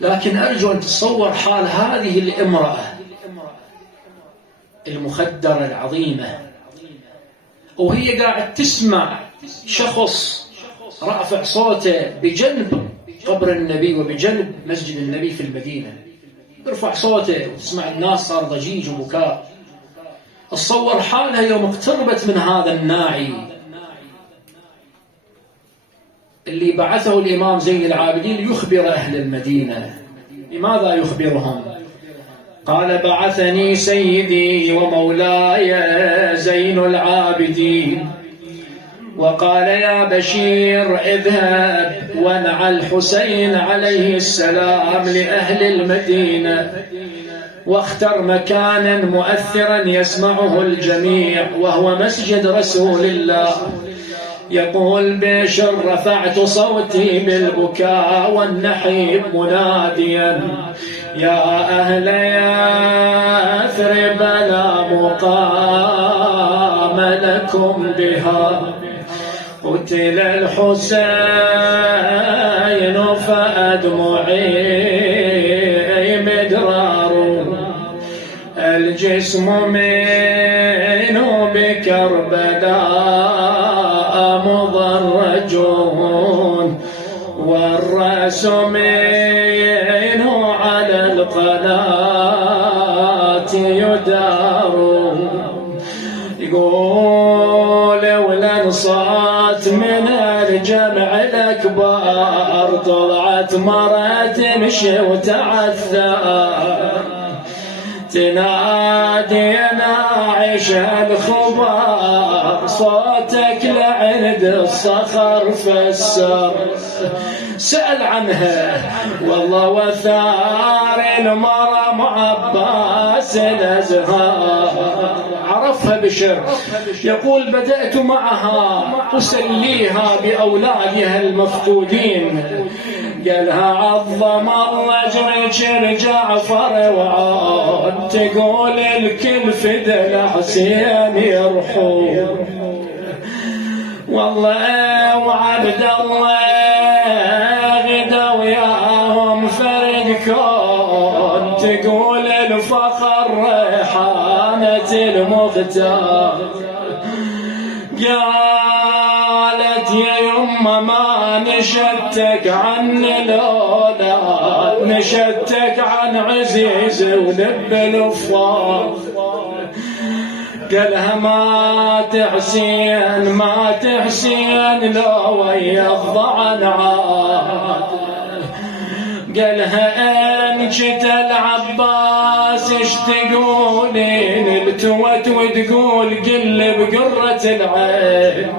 لكن أرجو أن تتصور حال هذه الامرأة المخدرة العظيمة وهي قاعد تسمع شخص رافع صوته بجنب قبر النبي وبجنب مسجد النبي في المدينة، يرفع صوته وتسمع الناس صار ضجيج وبكاء. تصور حالها يوم اقتربت من هذا الناعي اللي بعثه الإمام زين العابدين يخبر أهل المدينة. لماذا يخبرهم؟ قال: بعثني سيدي ومولاي زين العابدين وقال: يا بشير اذهب وانعى الحسين عليه السلام لأهل المدينة واختر مكانا مؤثرا يسمعه الجميع وهو مسجد رسول الله. يقول بشر: رفعت صوتي بالبكاء والنحيب مناديا: يا أهل يثرب لا مقام لكم بها، قتل الحسين فأدمعي مدرار، الجسم منه بكربلاء مضرج والرأس منه على القناة يدار. يقول: ولنصات من الجمع الأكبر طلعت مرة تمشي وتعثر تنادي: ناعش الخبر صوتك لعند الصخر فسر. سأل عنها والله وثار المرم عباس الأزهار، عرفها بشر. يقول: بدأت معها أسليها بأولادها المفقودين. قالها: عظم الله جرج جعفر وعاد تقول الكل فدا الحسين يرحوم. والله وعبد الله غدا وياهم فرد كون تقول الفخر ريحانة المختار. قالت: يا يما ما نشدتك عن الأولاد، نشدتك عن عزيز ولب الفار. قالها: ما تحسين ما تحسين لو ويا الضعن عاد. قالها: انجت العباس ايش تقولين؟ التوت وتقول قل بقرة العين.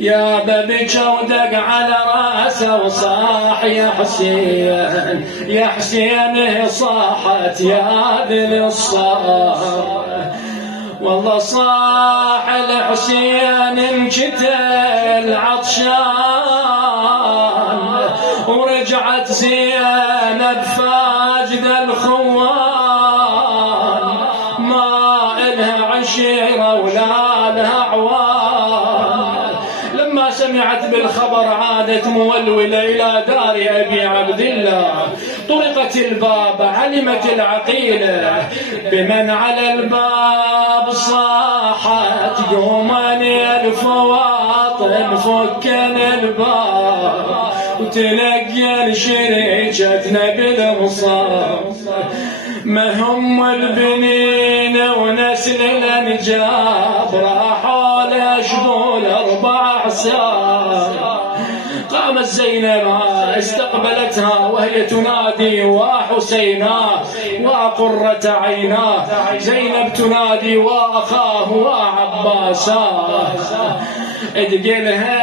يا ببك ودق على راسه وصاح: يا حسين يا حسين صاحت يا ذي الصاح. والله صاح الحسين انقتل عطشان ورجعت زينب فاجد الخوان، ما إلها عشيرة ولا لها عوان. لما سمعت بالخبر عادت مولولة إلى دار أبي عبد الله. طرقت الباب علمت العقيلة بمن على الباب صاحت: قومني الفواطم فكن الباب وتلقى شريجتنا بالمصاب. ما هم البنين ونسل الانجاب راحوا لاشغول 4 حساب. قامت زينب استقبلتها وهي تنادي: وحسينا وقرة عينا. زينب تنادي: واخاه وعباسا. تقلها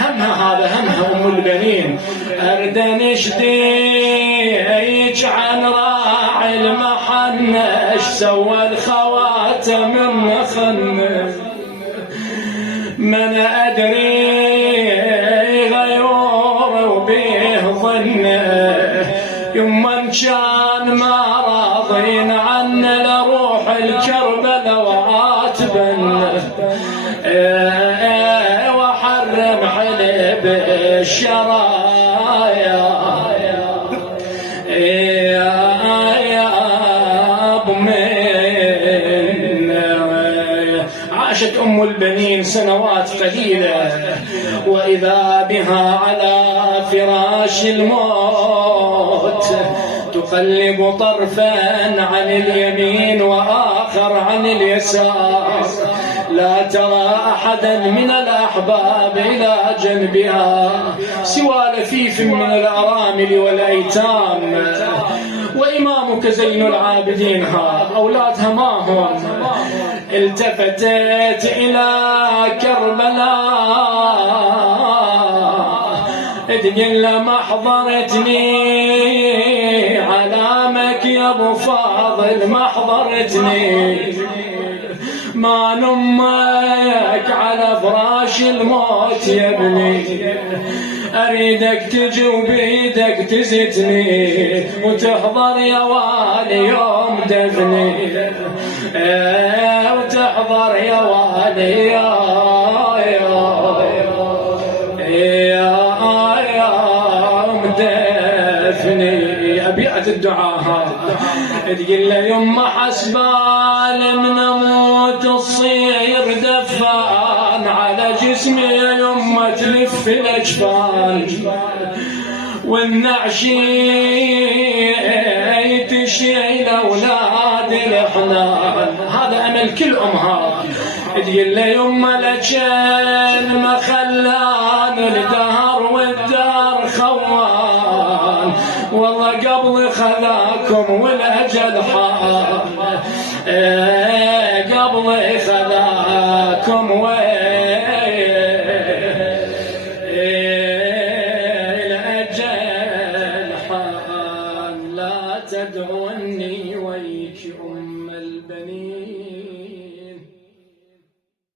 همها، هذا همها ام البنين. اردن اشديك عن راعي المحنة ايش سوى الخواتم من خنه. من ادري يمن كان ما راضين عنا لروح الكربلاء وعاتبنا وحرم حلب الشرايا. سنوات قليلة وإذا بها على فراش الموت تقلب طرفا عن اليمين وآخر عن اليسار، لا ترى أحدا من الأحباب إلى جنبها سوى لفيف من الأرامل والأيتام. وإمامك زين العابدين أولادها ما هم. التفتت إلى كربلاء تقول ما حضرتني علامك يا ابو فاضل، ما حضرتني ما نمك على فراش الموت يا ابني، اريدك تجي وبيدك تزتني وتحضر يا والي يوم دفني، وتحضر يا والي يوم دفني. أبيات الدعاء تقول له يما حسبان من اموت تصير دفان على جسمي يما تلف الاجفان والنعشي تشيل اولاد الحنان. هذا امل كل امها. تقول له يما لجن ما خلان الدهر والدار خوان، والله قبل خذاكم والاجل حان، قبل خذاكم والاجل حان. لا تدعوني